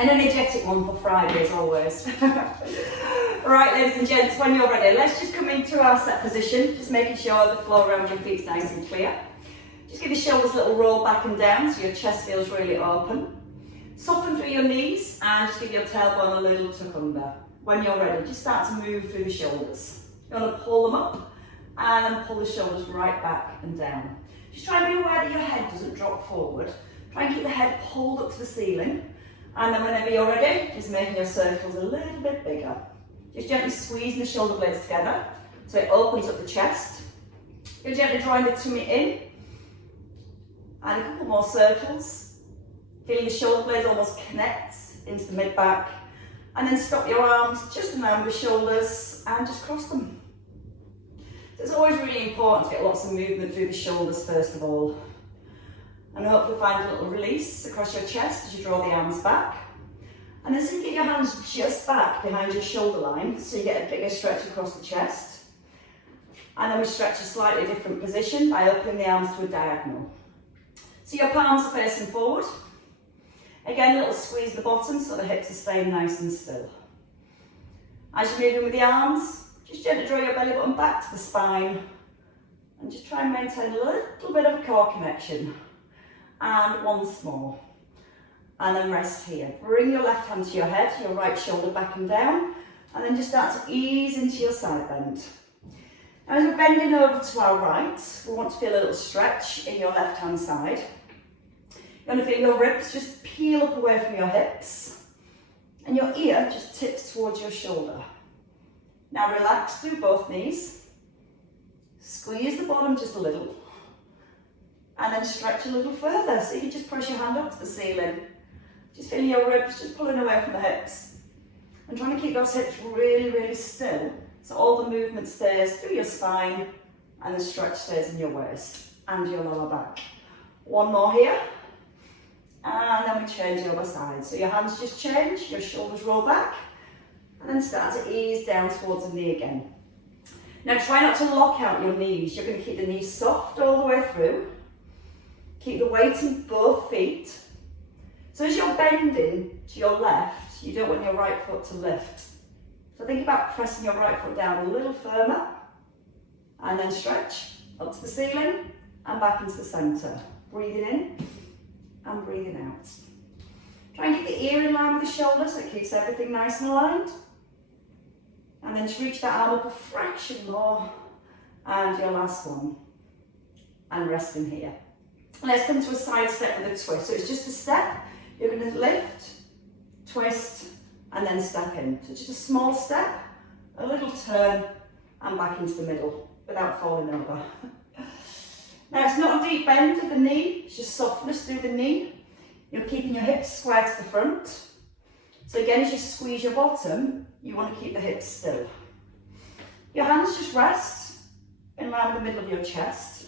An energetic one for Friday as always. Right, ladies and gents, when you're ready, let's just come into our set position, just making sure the floor around your feet is nice and clear. Just give your shoulders a little roll back and down so your chest feels really open. Soften through your knees and just give your tailbone a little tuck under. When you're ready, just start to move through the shoulders. You want to pull them up and then pull the shoulders right back and down. Just try and be aware that your head doesn't drop forward. Try and keep the head pulled up to the ceiling. And then whenever you're ready, just making your circles a little bit bigger. Just gently squeezing the shoulder blades together so it opens up the chest. You're gently drawing the tummy in. And a couple more circles. Feeling the shoulder blades almost connect into the mid-back. And then stop your arms just around the shoulders and just cross them. So it's always really important to get lots of movement through the shoulders first of all. And hopefully find a little release across your chest as you draw the arms back. And then sink your hands just back behind your shoulder line so you get a bigger stretch across the chest. And then we stretch a slightly different position by opening the arms to a diagonal. So your palms are facing forward. Again, a little squeeze the bottom so the hips are staying nice and still. As you're moving with the arms, just gently draw your belly button back to the spine and just try and maintain a little bit of a core connection. And once more. And then rest here. Bring your left hand to your head, your right shoulder back and down, and then just start to ease into your side bend. Now as we're bending over to our right, we want to feel a little stretch in your left hand side. You're going to feel your ribs just peel up away from your hips, and your ear just tips towards your shoulder. Now relax through both knees. Squeeze the bottom just a little, and then stretch a little further. So you just press your hand up to the ceiling. Just feeling your ribs just pulling away from the hips. And trying to keep those hips really, really still. So all the movement stays through your spine and the stretch stays in your waist and your lower back. One more here. And then we change the other side. So your hands just change, your shoulders roll back, and then start to ease down towards the knee again. Now try not to lock out your knees. You're going to keep the knees soft all the way through. Keep the weight in both feet. So as you're bending to your left, you don't want your right foot to lift. So think about pressing your right foot down a little firmer, and then stretch up to the ceiling and back into the centre. Breathing in and breathing out. Try and keep the ear in line with the shoulder so it keeps everything nice and aligned. And then just reach that arm up a fraction more. And your last one. And resting here. Let's come to a side step with a twist. So it's just a step. You're going to lift, twist, and then step in. So just a small step, a little turn, and back into the middle without falling over. Now it's not a deep bend of the knee, it's just softness through the knee. You're keeping your hips square to the front. So again, as you squeeze your bottom, you want to keep the hips still. Your hands just rest in line with the middle of your chest.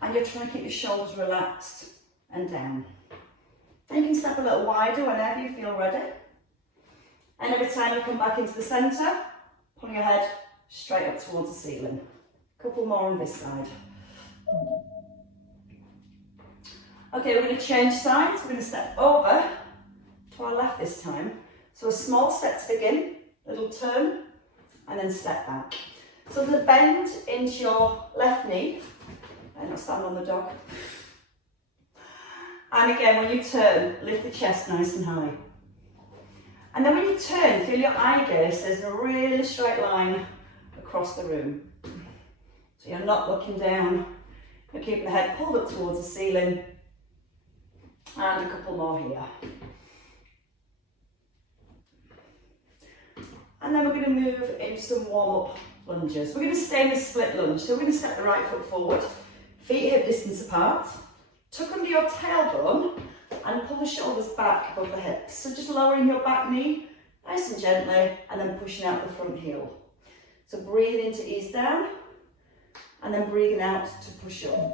And you're trying to keep your shoulders relaxed and down. And you can step a little wider whenever you feel ready. And every time you come back into the centre, pull your head straight up towards the ceiling. A couple more on this side. Okay, we're going to change sides. We're going to step over to our left this time. So a small step to begin, little turn, and then step back. So the bend into your left knee. And not stand on the dog. And again, when you turn, lift the chest nice and high. And then when you turn, feel your eye gaze. There's a really straight line across the room. So you're not looking down. You're keeping the head pulled up towards the ceiling. And a couple more here. And then we're going to move into some warm-up lunges. We're going to stay in the split lunge. So we're going to step the right foot forward. Feet hip distance apart, tuck under your tailbone and pull the shoulders back above the hips. So just lowering your back knee nice and gently and then pushing out the front heel. So breathing in to ease down and then breathing out to push up.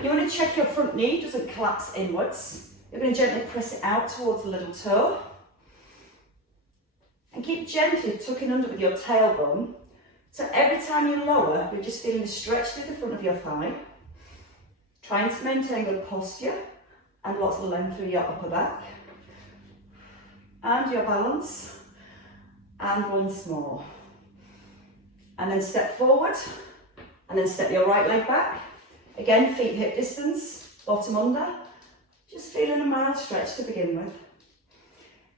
You want to check your front knee doesn't collapse inwards. You're going to gently press it out towards the little toe. And keep gently tucking under with your tailbone. So every time you lower, you're just feeling the stretch through the front of your thigh. Trying to maintain good posture and lots of length through your upper back. and your balance, and once more. And then step forward, and then step your right leg back. Again, feet hip distance, bottom under. Just feeling a mild stretch to begin with.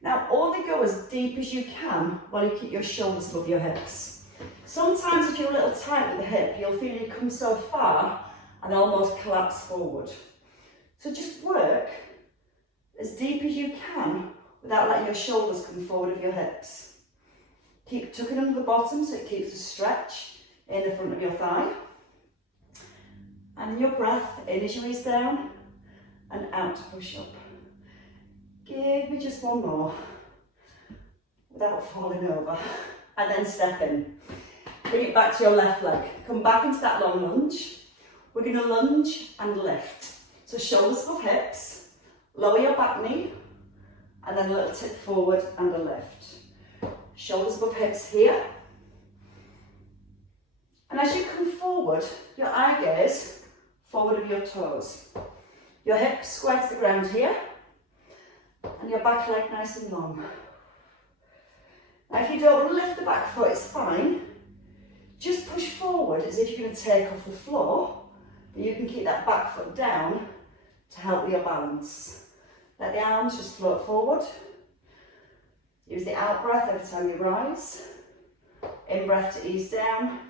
Now, only go as deep as you can while you keep your shoulders above your hips. Sometimes if you're a little tight with the hip, you'll feel you come so far and almost collapse forward. So just work as deep as you can without letting your shoulders come forward of your hips. Keep tucking under the bottom so it keeps a stretch in the front of your thigh. And your breath in as you ease down and out to push up. Give me just one more without falling over. And then step in. Bring it back to your left leg. Come back into that long lunge. We're going to lunge and lift. So shoulders above hips, lower your back knee, and then a little tip forward and a lift. Shoulders above hips here. And as you come forward, your eye gaze forward of your toes. Your hips square to the ground here, and your back leg nice and long. Now if you don't want to lift the back foot, it's fine. Just push forward as if you're going to take off the floor, but you can keep that back foot down to help with your balance. Let the arms just float forward. Use the out breath every time you rise. In breath to ease down.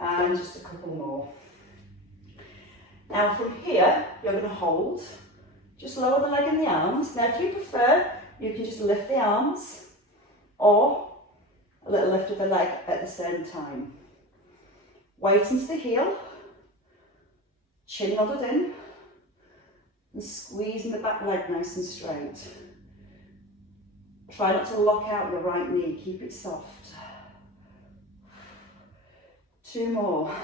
And just a couple more. Now from here, you're going to hold. Just lower the leg and the arms. Now if you prefer, you can just lift the arms or a little lift of the leg at the same time. Weight into the heel. Chin nodded in. And squeezing the back leg nice and straight. Try not to lock out your right knee, keep it soft. 2 more.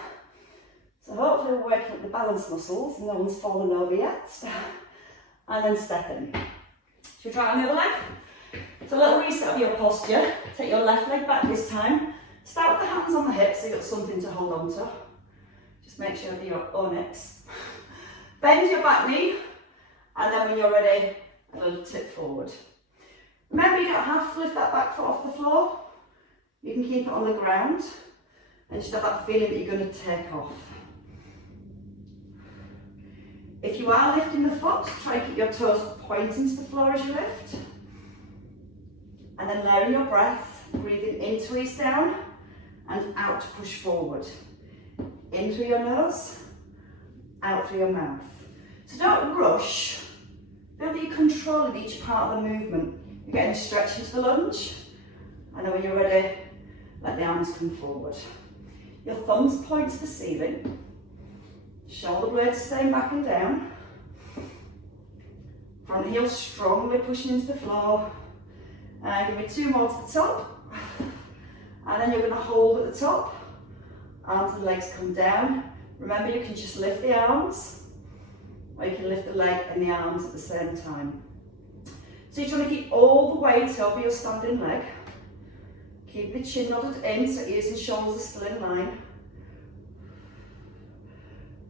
So hopefully we're working up the balance muscles, no one's fallen over yet. And then step in. Should we try on the other leg? So a little reset of your posture. Take your left leg back this time. Start with the hands on the hips so you've got something to hold on to. Just make sure that you're on hips. Bend your back knee. And then when you're ready, a little tip forward. Remember, you don't have to lift that back foot off the floor. You can keep it on the ground and just have that feeling that you're going to take off. If you are lifting the foot, try to keep your toes pointing to the floor as you lift. And then layering your breath, breathing in to ease down and out to push forward. In through your nose, out through your mouth. So don't rush. Feel that you're controlling each part of the movement. You're getting a stretch into the lunge, and then when you're ready, let the arms come forward. Your thumbs point to the ceiling. Shoulder blades staying back and down. Front heel strongly pushing into the floor. Give me 2 more to the top. And then you're going to hold at the top. Arms and legs come down. Remember, you can just lift the arms, or you can lift the leg and the arms at the same time. So you're trying to keep all the weight over your standing leg. Keep the chin nodded in so ears and shoulders are still in line.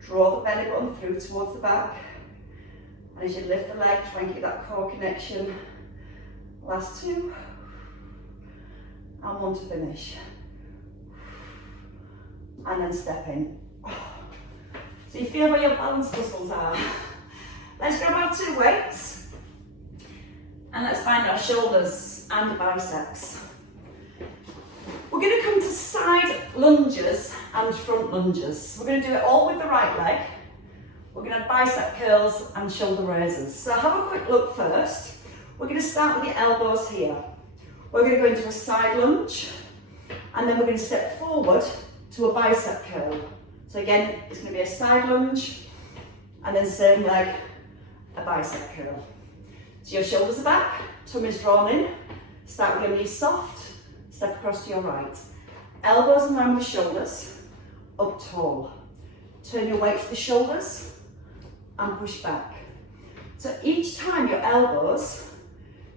Draw the belly button through towards the back. And as you lift the leg, try and keep that core connection. Last 2. And 1 to finish. And then step in. So you feel where your balance muscles are. Let's grab our 2 weights. And let's find our shoulders and biceps. We're going to come to side lunges and front lunges. We're going to do it all with the right leg. We're going to have bicep curls and shoulder raises. So have a quick look first. We're going to start with the elbows here. We're going to go into a side lunge, and then we're going to step forward to a bicep curl. So again, it's going to be a side lunge, and then same leg, a bicep curl. So your shoulders are back, tummy's drawn in, start with your knees soft, step across to your right. Elbows in line with the shoulders, up tall. Turn your weight to the shoulders and push back. So each time your elbows,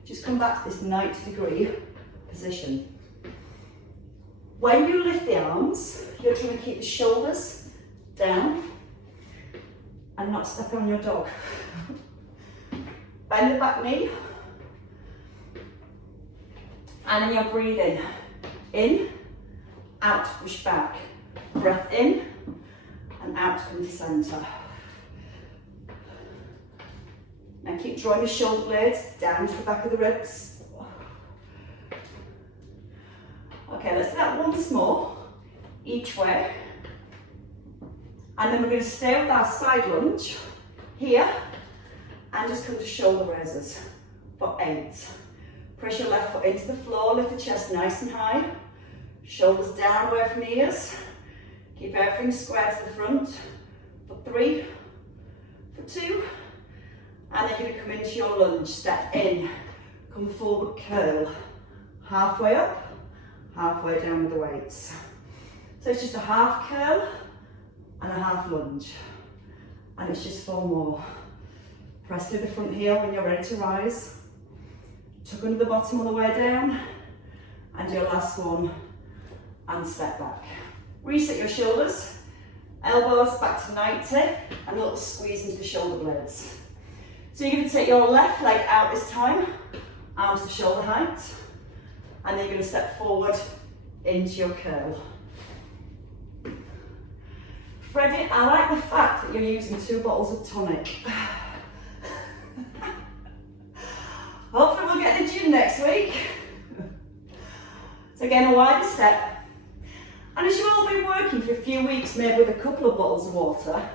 just come back to this 90-degree position. When you lift the arms, you're trying to keep the shoulders down and not step on your dog. Bend the back knee, And then you're breathing in, out, push back. Breath in and out, come to centre. Now keep drawing your shoulder blades down to the back of the ribs. Okay, let's do that once more, each way. And then we're going to stay with our side lunge here and just come to shoulder raises for 8. Press your left foot into the floor, lift the chest nice and high. Shoulders down away from the ears. Keep everything square to the front for 3, for 2. And then you're going to come into your lunge, step in, come forward, curl. Halfway up, halfway down with the weights. So it's just a half curl and a half lunge. And it's just 4 more. Press through the front heel when you're ready to rise. Tuck under the bottom on the way down. And your last one, and step back. Reset your shoulders, elbows back to 90, and a little squeeze into the shoulder blades. So you're going to take your left leg out this time, arms to shoulder height, and then you're going to step forward into your curl. Freddie, I like the fact that you're using 2 bottles of tonic. Hopefully we'll get in the gym next week. So again, a wider step. And as you've all been working for a few weeks, maybe with a couple of bottles of water,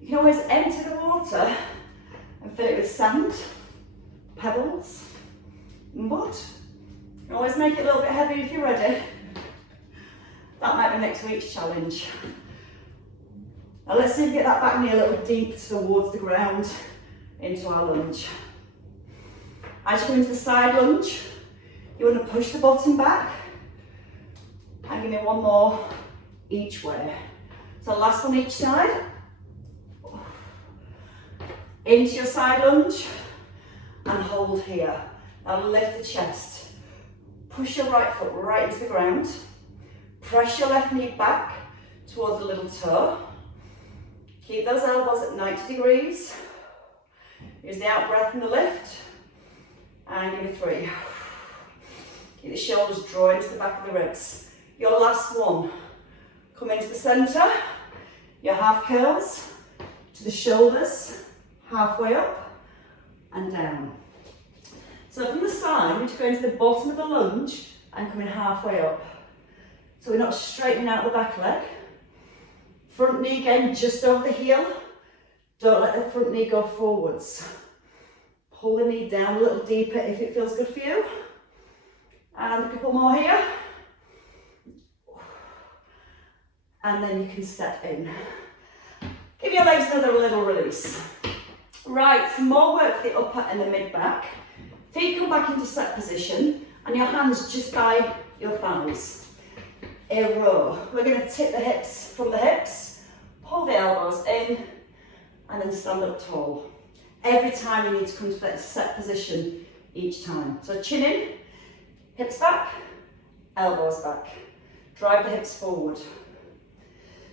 you can always empty the water and fill it with sand, pebbles, and mud. You can always make it a little bit heavy if you're ready. That might be next week's challenge. Now let's see if we get that back knee a little deeper towards the ground into our lunge. As you come into the side lunge, you want to push the bottom back and give me 1 more each way. So last one each side. Into your side lunge and hold here. Now lift the chest. Push your right foot right into the ground. Press your left knee back towards the little toe. Keep those elbows at 90 degrees. Use the out breath and the lift. And give me 3. Keep the shoulders drawing to the back of the ribs. Your last one. Come into the centre. Your half curls to the shoulders. Halfway up and down. So from the side, we're just going to the bottom of the lunge and coming halfway up. So we're not straightening out the back leg. Front knee again just over the heel. Don't let the front knee go forwards. Pull the knee down a little deeper if it feels good for you. And a couple more here. And then you can step in. Give your legs another little release. Right, some more work for the upper and the mid back. Feet come back into set position and your hands just by your thighs. A row. We're going to tip the hips from the hips, pull the elbows in and then stand up tall. Every time you need to come to that set position each time. So chin in, hips back, elbows back. Drive the hips forward.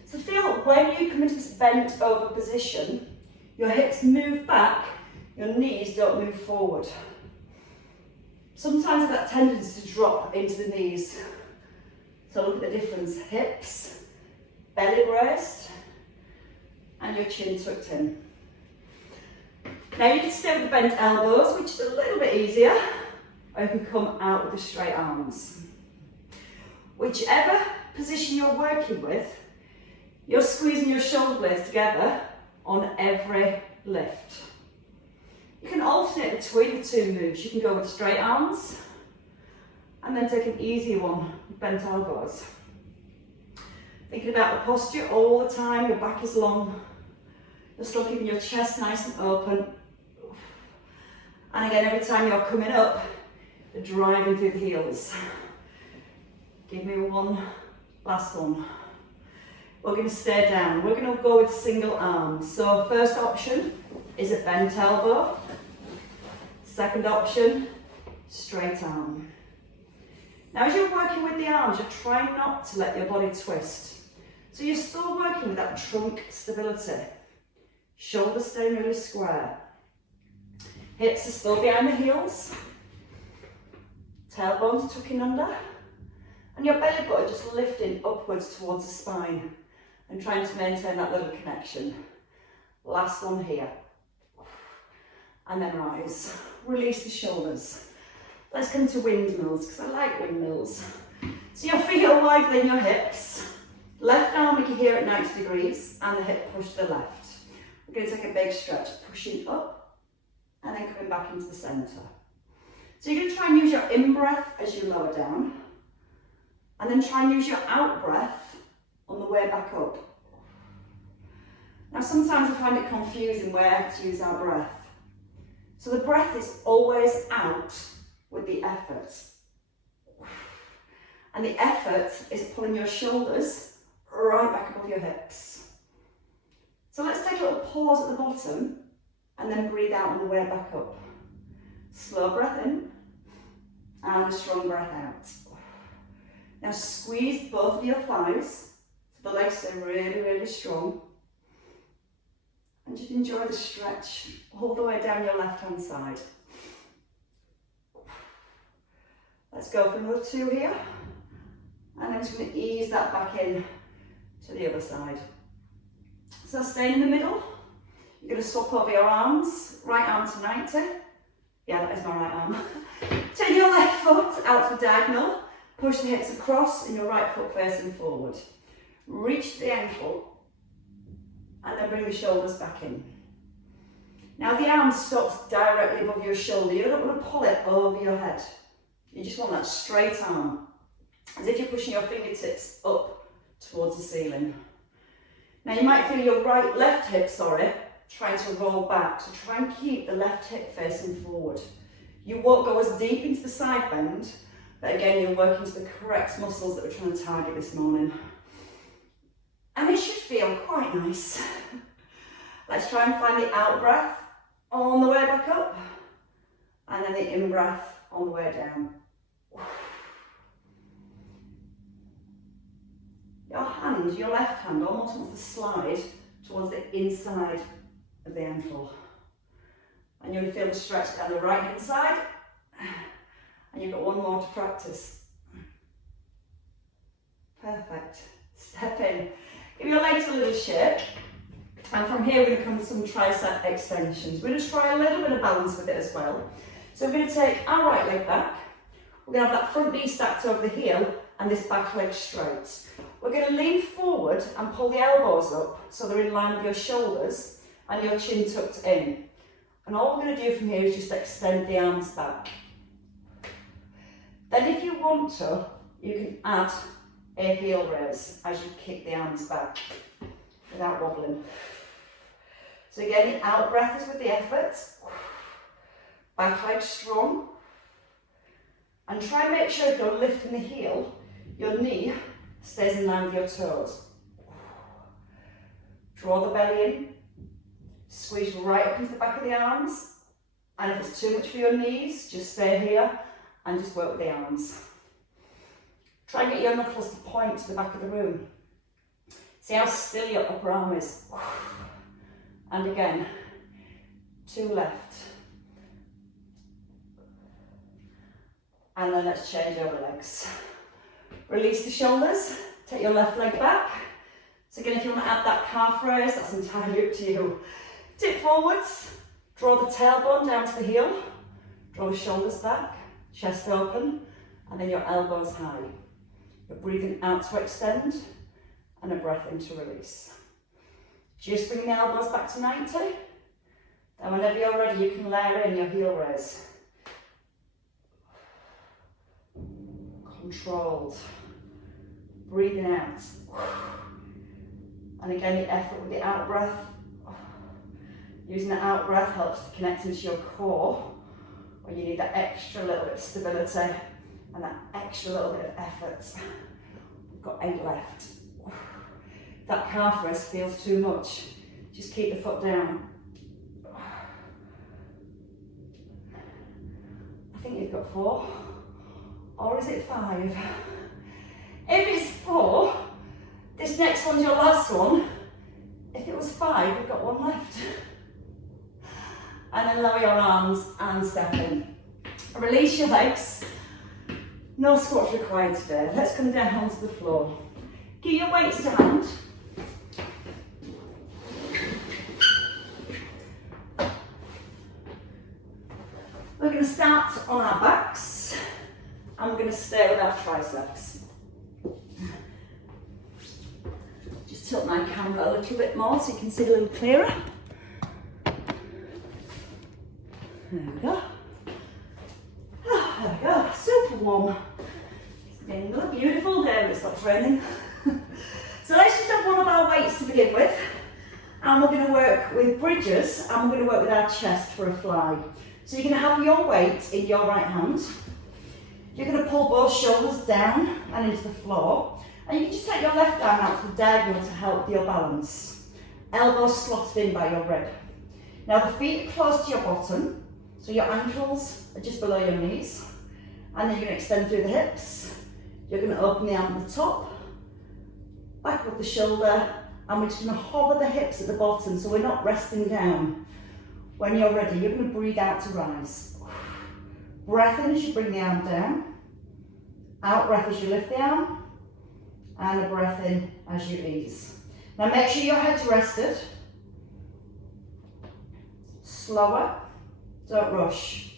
So feel when you come into this bent over position, your hips move back, your knees don't move forward. Sometimes that tendency to drop into the knees. So look at the difference. Hips, belly braced, and your chin tucked in. Now you can stay with the bent elbows, which is a little bit easier, or you can come out with the straight arms. Whichever position you're working with, you're squeezing your shoulder blades together on every lift. You can alternate between the 2 moves. You can go with straight arms and then take an easy one with bent elbows. Thinking about the posture all the time, your back is long. You're still keeping your chest nice and open. And again, every time you're coming up, you're driving through the heels. Give me 1 last one. We're going to stay down. We're going to go with single arms. So first option is a bent elbow. Second option, straight arm. Now as you're working with the arms, you're trying not to let your body twist. So you're still working with that trunk stability. Shoulders staying really square. Hips are still behind the heels. tailbone's tucking under, and your belly button just lifting upwards towards the spine and trying to maintain that little connection. Last one here. And then rise. Release the shoulders. Let's come to windmills, because I like windmills. So your feet are wider than your hips. Left arm we can here at 90 degrees, and the hip push to the left. We're going to take a big stretch, pushing up, and then coming back into the centre. So you're going to try and use your in-breath as you lower down, and then try and use your out-breath on the way back up. Now sometimes I find it confusing where to use our breath. So the breath is always out with the effort. And the effort is pulling your shoulders right back above your hips. So let's take a little pause at the bottom and then breathe out on the way back up. Slow breath in and a strong breath out. Now squeeze both of your thighs so the legs stay really, really strong. And just enjoy the stretch all the way down your left-hand side. Let's go for another 2 here. And I'm just going to ease that back in to the other side. So stay in the middle. You're going to swap over your arms. Right arm to 90. Yeah, that is my right arm. Turn your left foot out for diagonal. Push the hips across and your right foot facing forward. Reach the ankle. And then bring the shoulders back in. Now the arm stops directly above your shoulder. You don't want to pull it over your head. You just want that straight arm, as if you're pushing your fingertips up towards the ceiling. Now you might feel your left hip, trying to roll back. So try and keep the left hip facing forward. You won't go as deep into the side bend, but again, you're working to the correct muscles that we're trying to target this morning. And it should feel quite nice. Let's try and find the out breath on the way back up, and then the in breath on the way down. Your left hand almost wants to slide towards the inside of the ankle. And you'll feel the stretch down the right hand side. And you've got one more to practice. Perfect. Step in. Give your legs a little shake. And from here we're going to come to some tricep extensions. We're going to try a little bit of balance with it as well. So we're going to take our right leg back. We're going to have that front knee stacked over the heel and this back leg straight. We're going to lean forward and pull the elbows up so they're in line with your shoulders and your chin tucked in. And all we're going to do from here is just extend the arms back. Then if you want to, you can add a heel raise as you kick the arms back without wobbling. So again, the out breath is with the effort. Back leg strong. And try and make sure if you're lifting the heel, your knee stays in line with your toes. Draw the belly in. Squeeze right up into the back of the arms. And if it's too much for your knees, just stay here and just work with the arms. Try and get your knuckles to point to the back of the room. See how still your upper arm is. And again, 2 left. And then let's change over legs. Release the shoulders, take your left leg back. So again, if you want to add that calf raise, that's entirely up to you. Tip forwards, draw the tailbone down to the heel, draw the shoulders back, chest open, and then your elbows high. You're breathing out to extend, and a breath in to release. Just bring the elbows back to 90. Then whenever you're ready, you can layer in your heel raise. Controlled. Breathing out. And again, the effort with the out breath. Using the out breath helps to connect into your core, where you need that extra little bit of stability and that extra little bit of effort. We've got 8 left. If that calf raise feels too much, just keep the foot down. I think you've got 4. Or is it 5? If it's 4, this next one's your last one. If it was 5, we've got 1 left. And then lower your arms and step in. Release your legs. No squats required today. Let's come down onto the floor. Give your weights to hand. We're going to start on our backs and we're going to stay with our triceps. Just tilt my camera a little bit more so you can see a little clearer. There we go. There we go, super warm. It's been a beautiful day when it stops raining. So let's just have one of our weights to begin with. And we're going to work with bridges and we're going to work with our chest for a fly. So you're going to have your weight in your right hand. You're going to pull both shoulders down and into the floor. And you can just take your left arm out to the diagonal to help your balance. Elbows slotted in by your rib. Now the feet are close to your bottom. So your ankles are just below your knees. And then you're going to extend through the hips. You're going to open the arm at the top. Back up the shoulder. And we're just going to hover the hips at the bottom so we're not resting down. When you're ready, you're going to breathe out to rise. Breath in as you bring the arm down. Out breath as you lift the arm. And a breath in as you ease. Now make sure your head's rested. Slower, don't rush.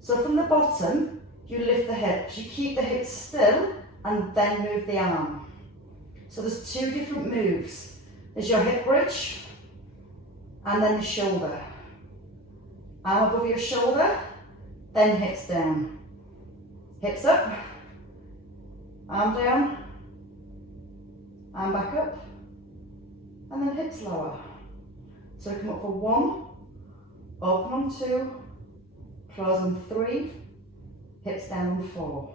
So from the bottom, you lift the hips. You keep the hips still and then move the arm. So there's two different moves. There's your hip bridge and then the shoulder. Arm above your shoulder, then hips down. Hips up, arm down, arm back up, and then hips lower. So come up for 1, open on 2, close on 3, hips down on 4.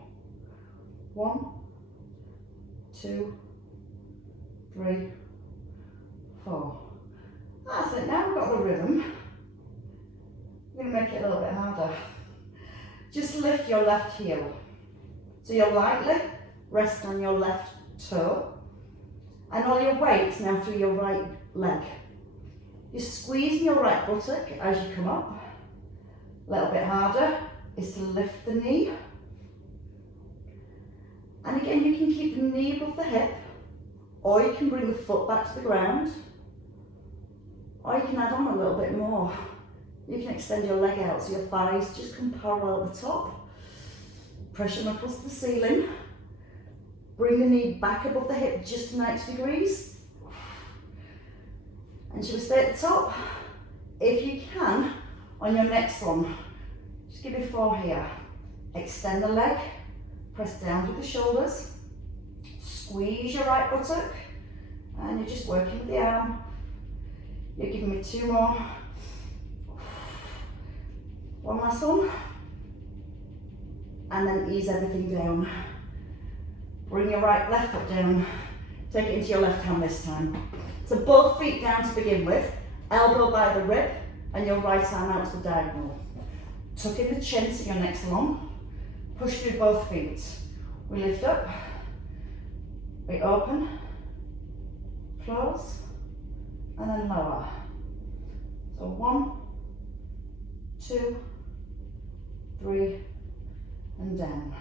1, 2, 3, 4. That's it, now we've got the rhythm. I'm going to make it a little bit harder. Just lift your left heel. So you're lightly resting on your left toe. And all your weight now through your right leg. You're squeezing your right buttock as you come up. A little bit harder is to lift the knee. And again, you can keep the knee above the hip, or you can bring the foot back to the ground, or you can add on a little bit more. You can extend your leg out so your thighs just come parallel at the top. Pressure them across the ceiling. Bring the knee back above the hip just to 90 degrees. And should we stay at the top? If you can, on your next one, just give me 4 here. Extend the leg, press down with the shoulders, squeeze your right buttock, and you're just working with the arm. You're giving me 2 more. One last one. And then ease everything down. Bring your left foot down. Take it into your left hand this time. So both feet down to begin with. Elbow by the rib and your right arm out to the diagonal. Tuck in the chin so your neck's long. Push through both feet. We lift up. We open. Close. And then lower. So 1, 2, 3, and down.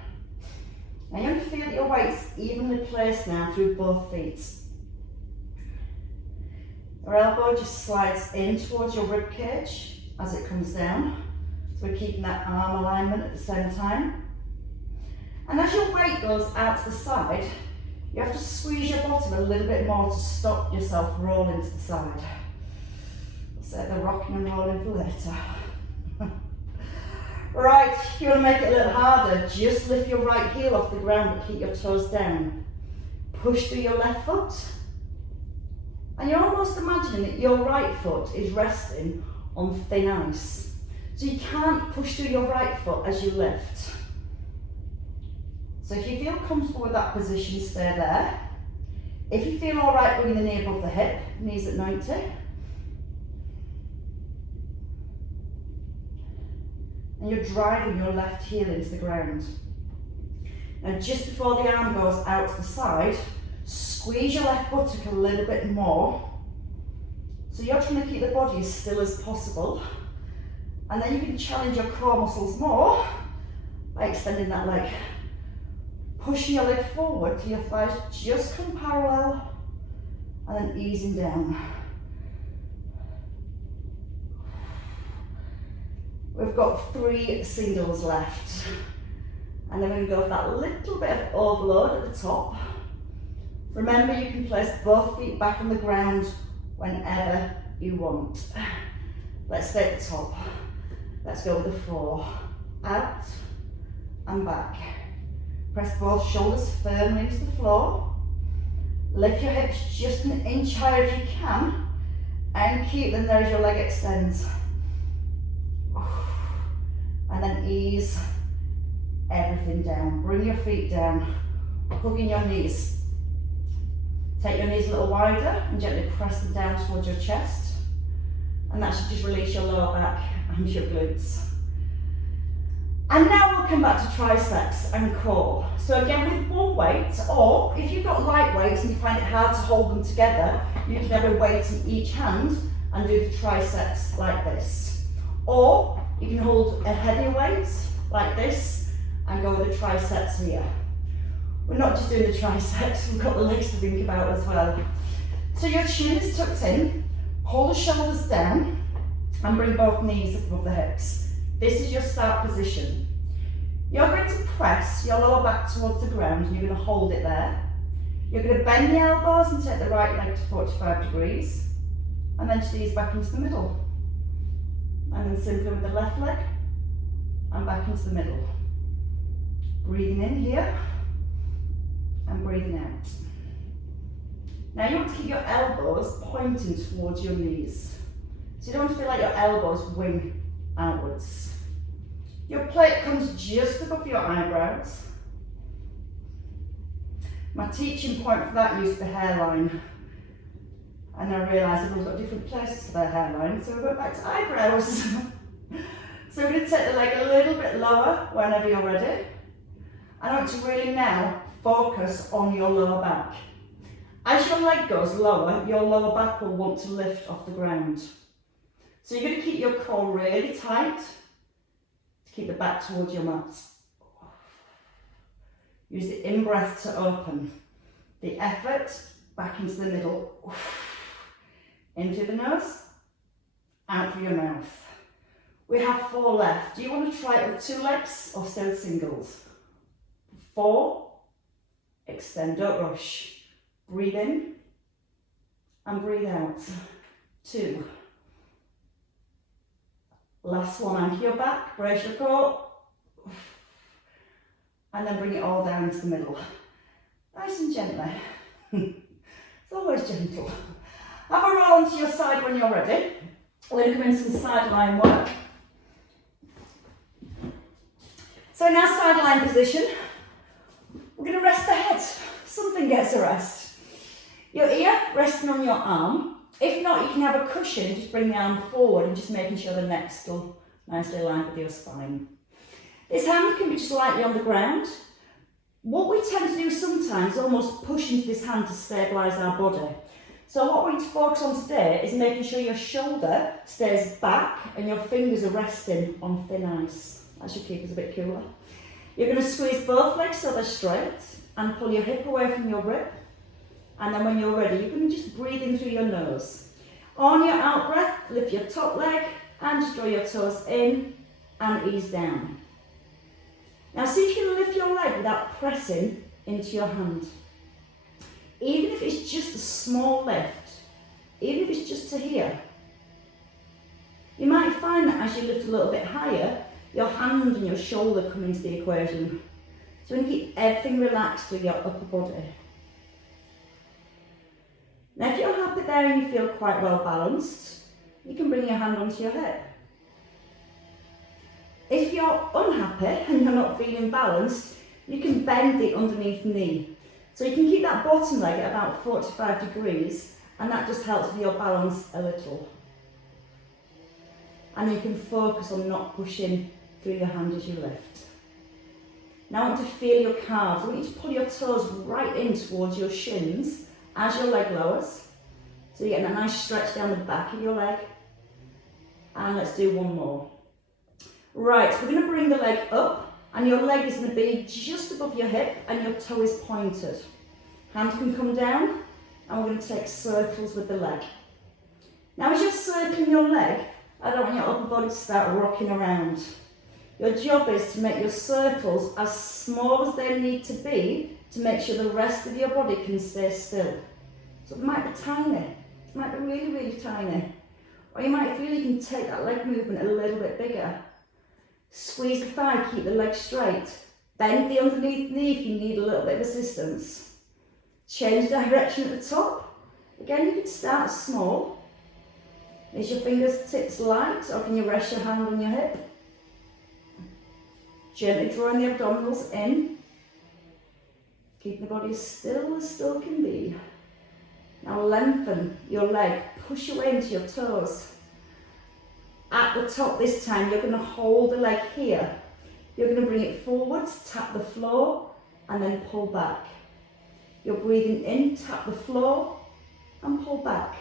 Now you're going to feel that your weight's evenly placed now through both feet. Your elbow just slides in towards your rib cage as it comes down. So we're keeping that arm alignment at the same time. And as your weight goes out to the side, you have to squeeze your bottom a little bit more to stop yourself rolling to the side. Save the rocking and rolling for later. Right, you want to make it a little harder, just lift your right heel off the ground but keep your toes down. Push through your left foot. And you're almost imagining that your right foot is resting on thin ice. So you can't push through your right foot as you lift. So if you feel comfortable with that position, stay there. If you feel alright, bring the knee above the hip, knees at 90. And you're driving your left heel into the ground. Now just before the arm goes out to the side, squeeze your left buttock a little bit more. So you're trying to keep the body as still as possible. And then you can challenge your core muscles more by extending that leg pushing your leg forward till your thighs just come parallel, and then easing down. We've got 3 singles left. And then we're going to go for that little bit of overload at the top. Remember, you can place both feet back on the ground whenever you want. Let's stay at the top. Let's go with the 4. Out and back. Press both shoulders firmly into the floor. Lift your hips just an inch higher if you can, and keep them there as your leg extends. And then ease everything down. Bring your feet down, hugging your knees. Take your knees a little wider and gently press them down towards your chest. And that should just release your lower back and your glutes. And now we'll come back to triceps and core. So again, with one weight, or if you've got light weights and you find it hard to hold them together, you can have a weight in each hand and do the triceps like this. Or you can hold a heavier weight like this and go with the triceps here. We're not just doing the triceps, we've got the legs to think about as well. So your chin is tucked in, pull the shoulders down and bring both knees above the hips. This is your start position. You're going to press your lower back towards the ground and you're going to hold it there. You're going to bend the elbows and take the right leg to 45 degrees and then just ease back into the middle. And then simply with the left leg and back into the middle. Breathing in here and breathing out. Now you want to keep your elbows pointing towards your knees. So you don't want to feel like your elbows wing outwards. Your plate comes just above your eyebrows. My teaching point for that used to be the hairline. And I realised everyone's got different places for their hairline, so we went back to eyebrows. So we're going to take the leg a little bit lower whenever you're ready. I want to really now focus on your lower back. As your leg goes lower, your lower back will want to lift off the ground. So you're going to keep your core really tight to keep the back towards your mat. Use the in-breath to open. The effort back into the middle. In through the nose, out through your mouth. We have 4 left. Do you want to try it with 2 legs or stay with singles? 4, extend, don't rush. Breathe in and breathe out. 2. Last one, anchor your back, brace your core. And then bring it all down to the middle. Nice and gently. It's always gentle. Have a roll onto your side when you're ready. We're going to come into some sideline work. So in our sideline position, we're going to rest the head. Something gets a rest. Your ear resting on your arm. If not, you can have a cushion, just bring the arm forward and just making sure the neck's still nicely aligned with your spine. This hand can be just lightly on the ground. What we tend to do sometimes is almost push into this hand to stabilise our body. So what we need to focus on today is making sure your shoulder stays back and your fingers are resting on thin ice. That should keep us a bit cooler. You're going to squeeze both legs so they're straight and pull your hip away from your rib. And then when you're ready, you're going to just breathe in through your nose. On your out breath, lift your top leg and just draw your toes in and ease down. Now see if you can lift your leg without pressing into your hand. Even if it's just a small lift, even if it's just to here, you might find that as you lift a little bit higher, your hand and your shoulder come into the equation. So you want to keep everything relaxed with your upper body. Now if you're happy there and you feel quite well balanced, you can bring your hand onto your hip. If you're unhappy and you're not feeling balanced, you can bend the underneath knee. So you can keep that bottom leg at about 45 degrees and that just helps with your balance a little. And you can focus on not pushing through your hand as you lift. Now I want to feel your calves. I want you to pull your toes right in towards your shins as your leg lowers. So you're getting a nice stretch down the back of your leg. And let's do one more. Right, so we're going to bring the leg up And your leg is going to be just above your hip and your toe is pointed. Hand can come down and we're going to take circles with the leg. Now as you're circling your leg, I don't want your upper body to start rocking around. Your job is to make your circles as small as they need to be to make sure the rest of your body can stay still. So it might be tiny, it might be really, really tiny. Or you might feel you can take that leg movement a little bit bigger. Squeeze the thigh, keep the leg straight. Bend the underneath knee if you need a little bit of assistance. Change direction at the top. Again, you can start small. Is your fingertips light or can you rest your hand on your hip? Gently drawing the abdominals in. Keeping the body as still can be. Now lengthen your leg, push away into your toes. At the top this time, you're going to hold the leg here. You're going to bring it forwards, tap the floor, and then pull back. You're breathing in, tap the floor, and pull back.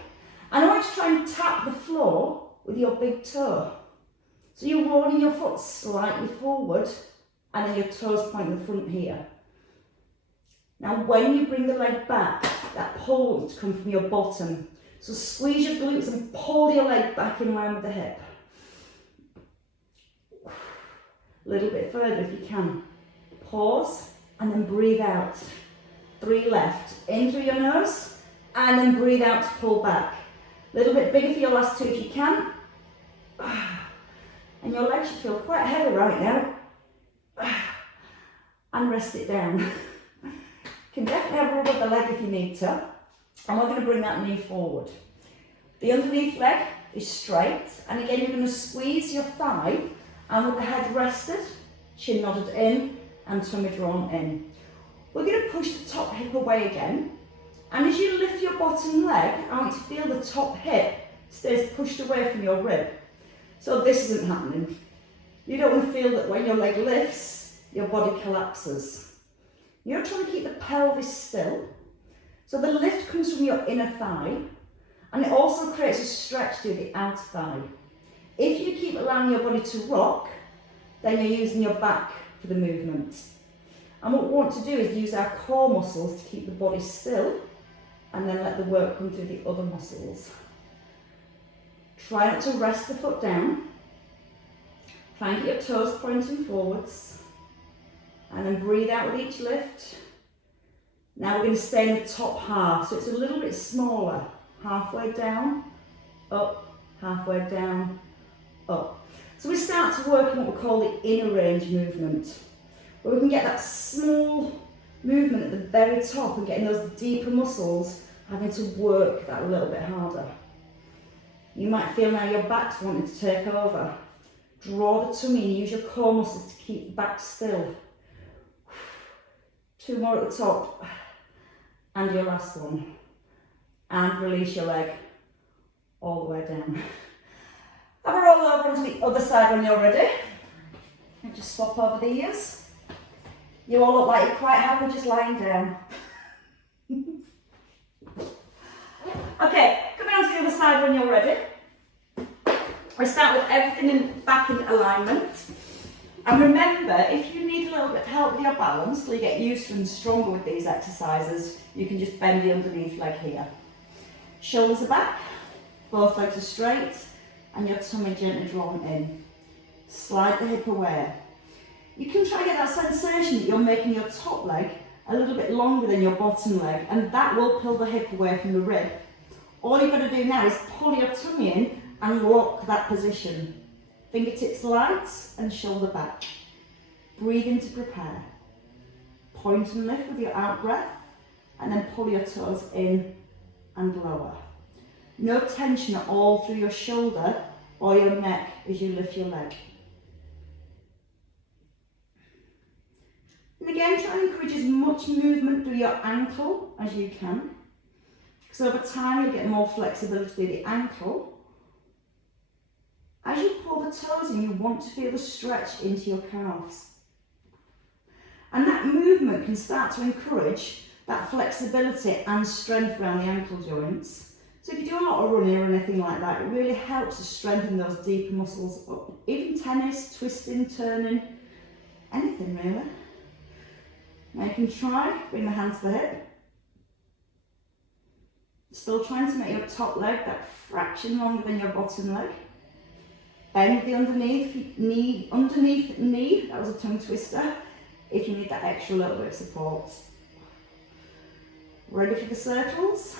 And I want you to try and tap the floor with your big toe. So you're rolling your foot slightly forward, and then your toes point the front here. Now when you bring the leg back, that pull wants to come from your bottom. So squeeze your glutes and pull your leg back in line with the hip. A little bit further if you can. Pause and then breathe out. 3 left. In through your nose and then breathe out to pull back. A little bit bigger for your last 2 if you can. And your leg should feel quite heavy right now. And rest it down. You can definitely have a rub of the leg if you need to. And we're going to bring that knee forward. The underneath leg is straight. And again, you're going to squeeze your thigh and with the head rested, chin nodded in and tummy drawn in. We're going to push the top hip away again. And as you lift your bottom leg, I want you to feel the top hip stays pushed away from your rib. So this isn't happening. You don't want to feel that when your leg lifts, your body collapses. You're trying to keep the pelvis still. So the lift comes from your inner thigh, and it also creates a stretch through the outer thigh. If you keep allowing your body to rock, then you're using your back for the movement. And what we want to do is use our core muscles to keep the body still, and then let the work come through the other muscles. Try not to rest the foot down. Try and get your toes pointing forwards. And then breathe out with each lift. Now we're going to stay in the top half, so it's a little bit smaller. Halfway down, up, halfway down, up. So we start to work in what we call the inner range movement, where we can get that small movement at the very top and getting those deeper muscles having to work that a little bit harder. You might feel now your back's wanting to take over. Draw the tummy and use your core muscles to keep the back still. 2 more at the top. And your last one. And release your leg all the way down. Have a roll over onto the other side when you're ready. And just swap over the ears. You all look like you're quite happy just lying down. Okay, coming on to the other side when you're ready. We start with everything back in alignment. And remember, if you need a little bit of help with your balance till you get used to and stronger with these exercises, you can just bend the underneath leg here. Shoulders are back, both legs are straight, and your tummy gently drawn in. Slide the hip away. You can try and get that sensation that you're making your top leg a little bit longer than your bottom leg, and that will pull the hip away from the rib. All you've got to do now is pull your tummy in and lock that position. Fingertips light and shoulder back. Breathe in to prepare. Point and lift with your out breath, and then pull your toes in and lower. No tension at all through your shoulder or your neck as you lift your leg. And again, try and encourage as much movement through your ankle as you can, because over time you'll get more flexibility through the ankle. As you pull the toes in, you want to feel the stretch into your calves. And that movement can start to encourage that flexibility and strength around the ankle joints. So if you do a lot of running or anything like that, it really helps to strengthen those deeper muscles up. Even tennis, twisting, turning, anything really. Now you can try, bring the hand to the hip. Still trying to make your top leg that fraction longer than your bottom leg. Bend the underneath knee, that was a tongue twister, if you need that extra little bit of support. Ready for the circles?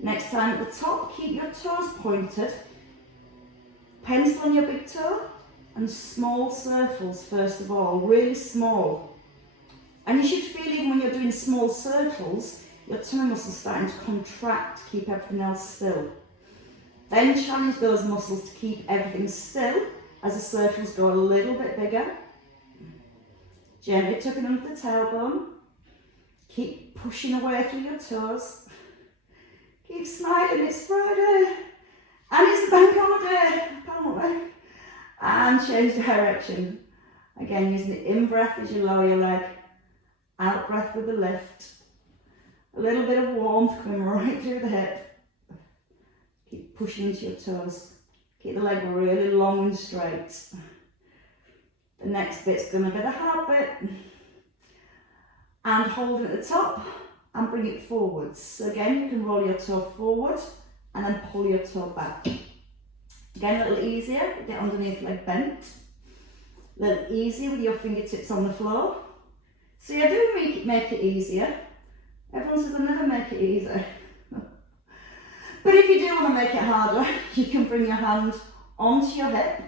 Next time at the top, keep your toes pointed. Pencil on your big toe and small circles first of all, really small. And you should feel even when you're doing small circles, your tummy muscles starting to contract to keep everything else still. Then challenge those muscles to keep everything still as the circles go a little bit bigger. Gently tucking under the tailbone. Keep pushing away through your toes. Keep smiling, it's Friday. And it's the bank holiday, apparently. And change direction. Again, using the in-breath as you lower your leg. Out-breath with the lift. A little bit of warmth coming right through the hip. Keep pushing into your toes. Keep the leg really long and straight. The next bit's going to be the heart bit. And hold it at the top and bring it forwards. So again, you can roll your toe forward and then pull your toe back. Again, a little easier with the underneath leg bent. A little easier with your fingertips on the floor. See, I do make it easier. Everyone says I never make it easy. But if you do want to make it harder, you can bring your hand onto your hip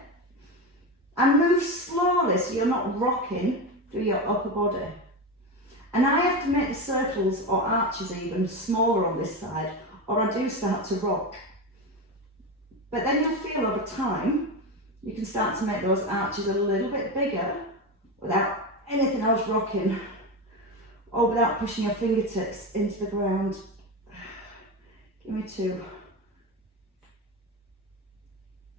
and move slowly so you're not rocking through your upper body. And I have to make the circles or arches even smaller on this side, or I do start to rock. But then you'll feel over time, you can start to make those arches a little bit bigger without anything else rocking, or without pushing your fingertips into the ground. Give me 2.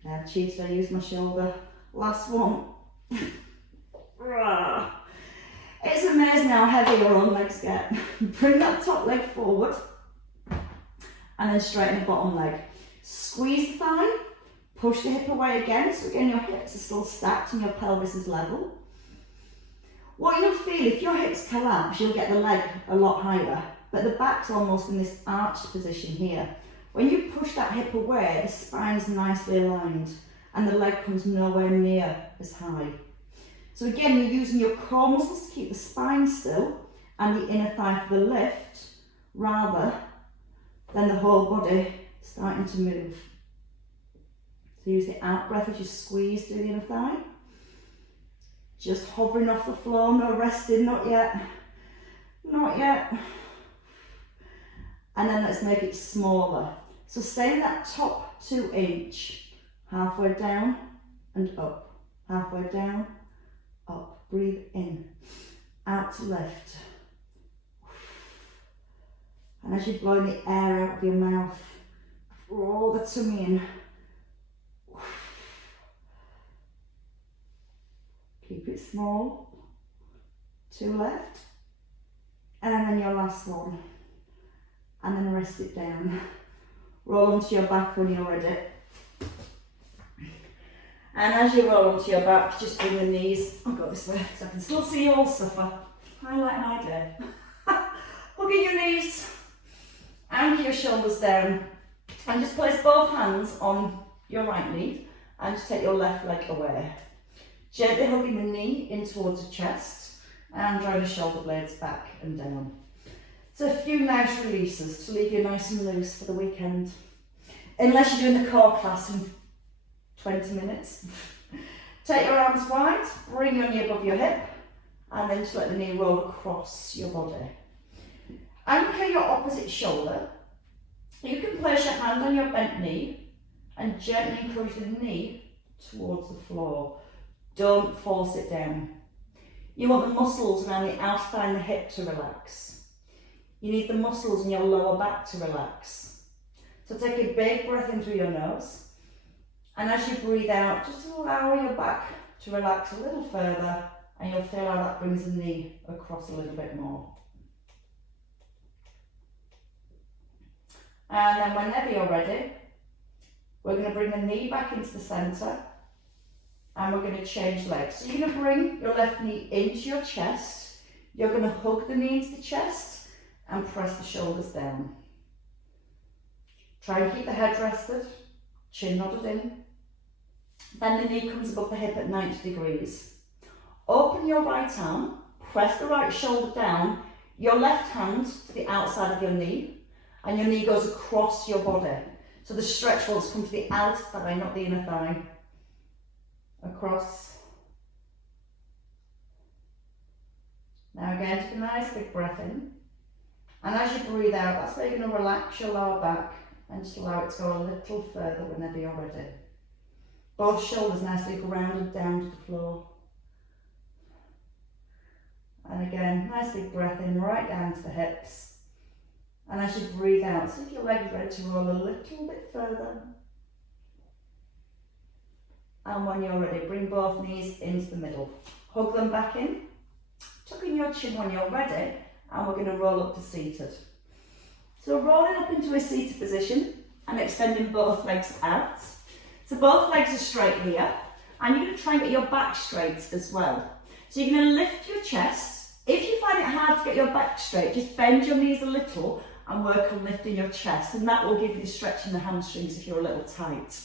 Yeah, cheated, I used my shoulder. Last one. It's amazing how heavy your own legs get. Bring that top leg forward and then straighten the bottom leg. Squeeze the thigh, push the hip away again, so again your hips are still stacked and your pelvis is level. What you'll feel, if your hips collapse, you'll get the leg a lot higher, but the back's almost in this arched position here. When you push that hip away, the spine's nicely aligned and the leg comes nowhere near as high. So again, you're using your core muscles to keep the spine still and the inner thigh for the lift, rather than the whole body starting to move. So use the out breath as you squeeze through the inner thigh. Just hovering off the floor, no resting, not yet. Not yet. And then let's make it smaller. So stay in that top 2 inch, halfway down and up, halfway down, up. Breathe in, out to lift. And as you're blowing the air out of your mouth, roll the tummy in. Keep it small. 2 left. And then your last one. And then rest it down. Roll onto your back when you're ready. And as you roll onto your back, just bring the knees, I'll go this way so I can still see you all suffer. Highlight my day. Hugging your knees, anchor your shoulders down, and just place both hands on your right knee and just take your left leg away. Gently hugging the knee in towards the chest and drawing the shoulder blades back and down. So a few nice releases to leave you nice and loose for the weekend. Unless you're doing the core class in 20 minutes. Take your arms wide, bring your knee above your hip, and then just let the knee roll across your body. Anchor your opposite shoulder. You can place your hand on your bent knee and gently encourage the knee towards the floor. Don't force it down. You want the muscles around the outside and the hip to relax. You need the muscles in your lower back to relax. So take a big breath in through your nose. And as you breathe out, just allow your back to relax a little further, and you'll feel how that brings the knee across a little bit more. And then whenever you're ready, we're going to bring the knee back into the centre, and we're going to change legs. So you're going to bring your left knee into your chest, you're going to hug the knee into the chest and press the shoulders down. Try and keep the head rested, chin nodded in. Then the knee comes above the hip at 90 degrees. Open your right arm, press the right shoulder down, your left hand to the outside of your knee, and your knee goes across your body. So the stretch wants to come to the outer thigh, not the inner thigh. Across. Now again, take a nice big breath in. And as you breathe out, that's where you're going to relax your lower back and just allow it to go a little further whenever you're ready. Both shoulders nicely grounded down to the floor. And again, nice big breath in right down to the hips. And as you breathe out, see if your legs ready to roll a little bit further. And when you're ready, bring both knees into the middle. Hug them back in. Tuck in your chin when you're ready, and we're going to roll up to seated. So rolling up into a seated position and extending both legs out. So both legs are straight here, and you're going to try and get your back straight as well. So you're going to lift your chest. If you find it hard to get your back straight, just bend your knees a little and work on lifting your chest, and that will give you the stretch in the hamstrings if you're a little tight.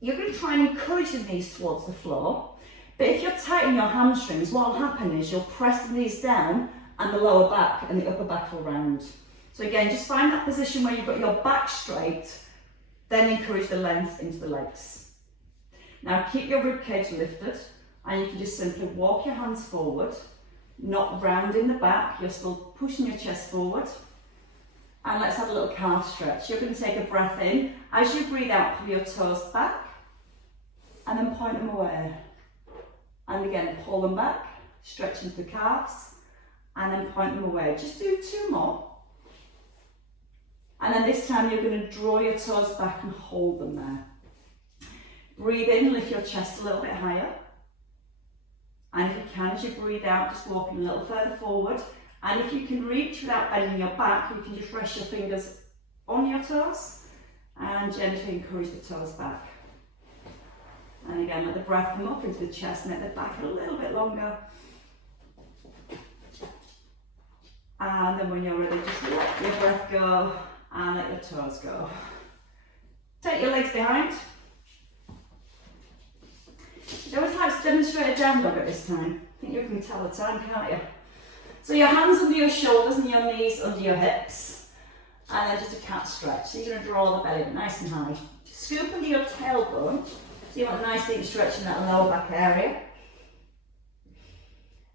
You're going to try and encourage the knees towards the floor, but if you're tight in your hamstrings, what will happen is you'll press the knees down and the lower back and the upper back will round. So again, just find that position where you've got your back straight, then encourage the length into the legs. Now keep your ribcage lifted, and you can just simply walk your hands forward, not rounding the back, you're still pushing your chest forward. And let's have a little calf stretch. You're going to take a breath in. As you breathe out, pull your toes back, and then point them away. And again, pull them back, stretch into the calves, and then point them away. Just do 2 more. And then this time you're going to draw your toes back and hold them there. Breathe in, lift your chest a little bit higher. And if you can, as you breathe out, just walking a little further forward. And if you can reach without bending your back, you can just rest your fingers on your toes and gently encourage the toes back. And again, let the breath come up into the chest, make the back a little bit longer. And then when you're ready, just let your breath go and let your toes go. Take your legs behind. You always like to demonstrate a down dog at this time. I think you can tell the time, can't you? So your hands under your shoulders and your knees under your hips. And then just a cat stretch. So you're going to draw the belly nice and high. Scoop under your tailbone. So you want a nice deep stretch in that lower back area.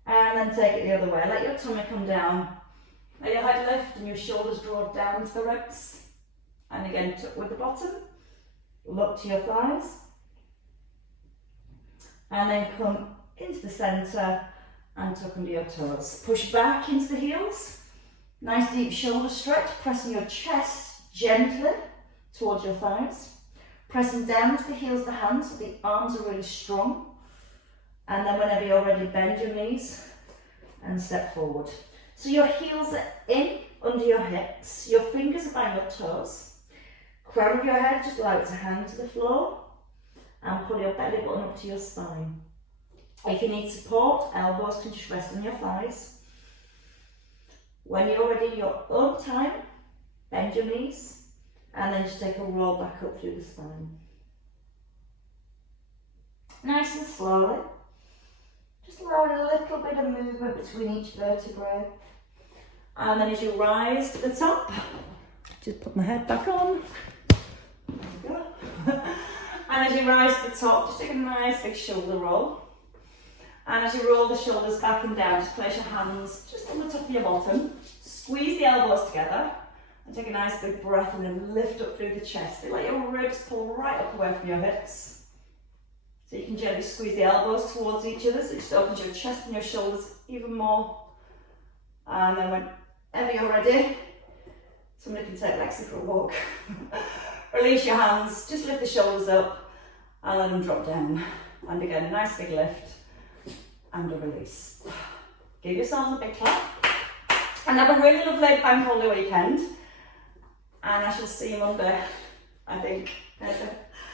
And then take it the other way. Let your tummy come down. Let your head lift and your shoulders draw down to the ribs. And again, tuck with the bottom. Look to your thighs. And then come into the centre and tuck under your toes. Push back into the heels. Nice deep shoulder stretch, pressing your chest gently towards your thighs. Pressing down to the heels of the hands so the arms are really strong. And then whenever you're ready, bend your knees and step forward. So your heels are in under your hips, your fingers are by your toes. Crown of your head, just allow it to hang to the floor. And pull your belly button up to your spine. If you need support, elbows can just rest on your thighs. When you're ready, your own time, bend your knees and then just take a roll back up through the spine. Nice and slowly. Just allowing a little bit of movement between each vertebrae. And then as you rise to the top, just put my head back on. There we go. And as you rise to the top, just take a nice big shoulder roll. And as you roll the shoulders back and down, just place your hands just on the top of your bottom. Squeeze the elbows together and take a nice big breath and then lift up through the chest. Let your ribs pull right up away from your hips. So you can gently squeeze the elbows towards each other, so it just opens your chest and your shoulders even more. And then whenever you're ready, somebody can take Lexi for a walk. Release your hands, just lift the shoulders up and let them drop down. And again, a nice big lift and a release. Give yourselves a big clap and have a really lovely bank holiday weekend. And I shall see you Monday, I think.